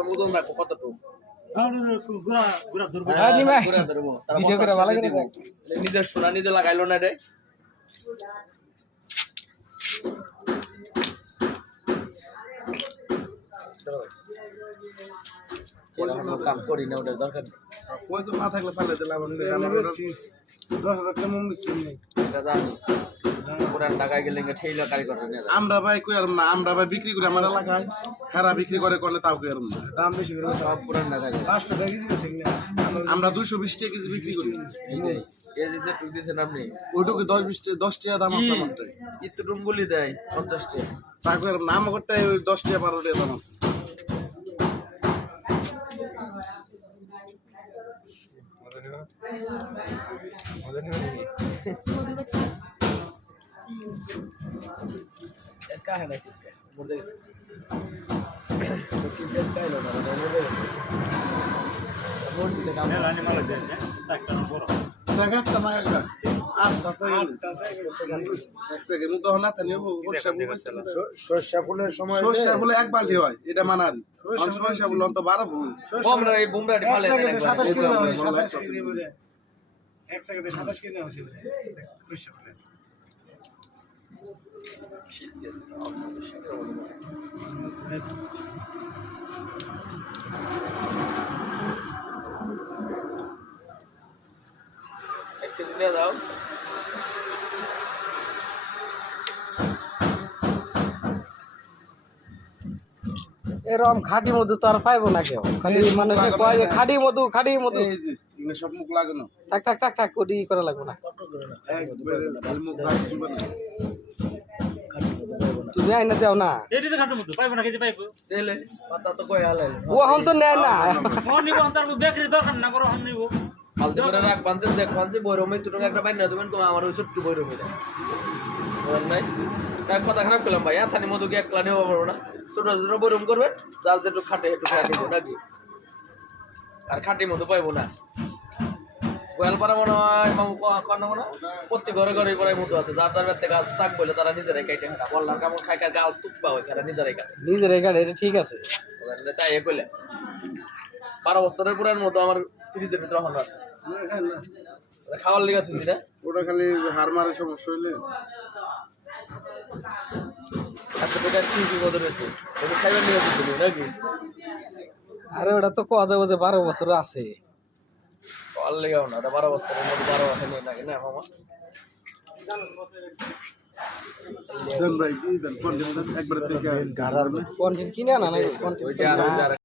সবসময় ওজন রাখো কতটুকু নিজের সোনা নিজে লাগাইলো না রে কাম করি না ওটা দরকার না থাকলে ফেলে দিলাম 10,000 টাকা মন দিচ্ছি জানি পুরান ঢাকায় গেলে ঠেইলা কারিগর আমরা ভাই কই আর না আমরা ভাই বিক্রি করি আমার এলাকায় হেরা বিক্রি করে করলে তাও কই আর না দাম বেশি করে সব পুরান ঢাকায় 500 টাকা কেজি বেশি কিনা আমরা 220 টাকা কেজি বিক্রি করি এই যে তুই দিছেন আপনি ওইটুকু 10 টাকা দাম আছে আমারটা ইতো ডুমগুলি দেয় 50 টাকা তা কই আর নাম করতে ওই 10 টাকা 12 টাকা দাম আছে इसका है ना ठीक है मुर्दे तो ठीक है इसका ही लो ना मुर्दे बोर्ड से काम है लाने वाला है सेक्टर बोरो সেকেন্ডটা মাগা 8টা সেকেন্ড এক সেকেন্ড তো না তানি সরষা ফুলের সময় সরষা ফুলে এক বালতি হয় এটা মানারি সরষা ফুল তো 12 ফুল বোমরা এই বোমরা ফালে 27 কেজি হয় 27 কেজি বলে এক সেকেন্ডে 27 কেজি হয় সরষা ফুলে শীত গেছে এক কেজি নিয়ে যাও এরকম খাঁটি মধু তো আর পাইবো না কেউ খালি মানুষে কয় যে খাঁটি মধু এই যে এগুলো সব মুখ লাগানো টাক টাক টাক টাক ওটি করা লাগবে না একবারে মুখ লাগানো না তুমি আইনা দাও না এটিতে খাটো মতো পাইবো না কেজি পাইবো দিলে পাতা তো কই আলাই ও এখন তো নেয় না হন নিব তার বেকরি দরকার না বড় হন নিব ফালতু করে রাখ বানছেন দেখ বানছে বইরমে তুই একটা বাইনা দেবেন তো আমার ওই ছোট্ট বইরমে দেয় বল নাই তাই কথা খারাপ করলাম ভাই এথানি মধু কি একলা নেওয়া পারবো না ছোট ছোট বইরম করবেন যার যেটু খাটে একটু খাই দেবো নাকি আর খাটি মধু পাইবো না গোয়ালপাড়া মনে হয় মামু কর্ণ মনে প্রত্যেক ঘরে ঘরে পড়াই মধু আছে যার যার ব্যক্তি গাছ চাক বলে তারা নিজেরাই কাটে খাটা বললাম কেমন খাই কার গাল তুপা হয় তারা নিজেরাই কাটে নিজের এখানে এটা ঠিক আছে তাই এ কইলে 12 বছরের পুরান মতো আমার ফ্রিজের ভিতরে হন আছে খাওয়ার লিগা তুই না ওটা খালি হাড় মারে সমস্যা হইলে আচ্ছা বেটা কি মতো রয়েছে ওটা খাইবার লিগা তুই নাকি আরে ওটা তো কথা বলতে 12 বছর আছে খাওয়ার লিগাও না ওটা 12 বছরের মধ্যে 12 বছর নেই নাকি না মামা দেন ভাই কি দেন কোন একবারে থেকে কন্টেন্ট কিনে আনা নাই কন্টেন্ট ওইটা আর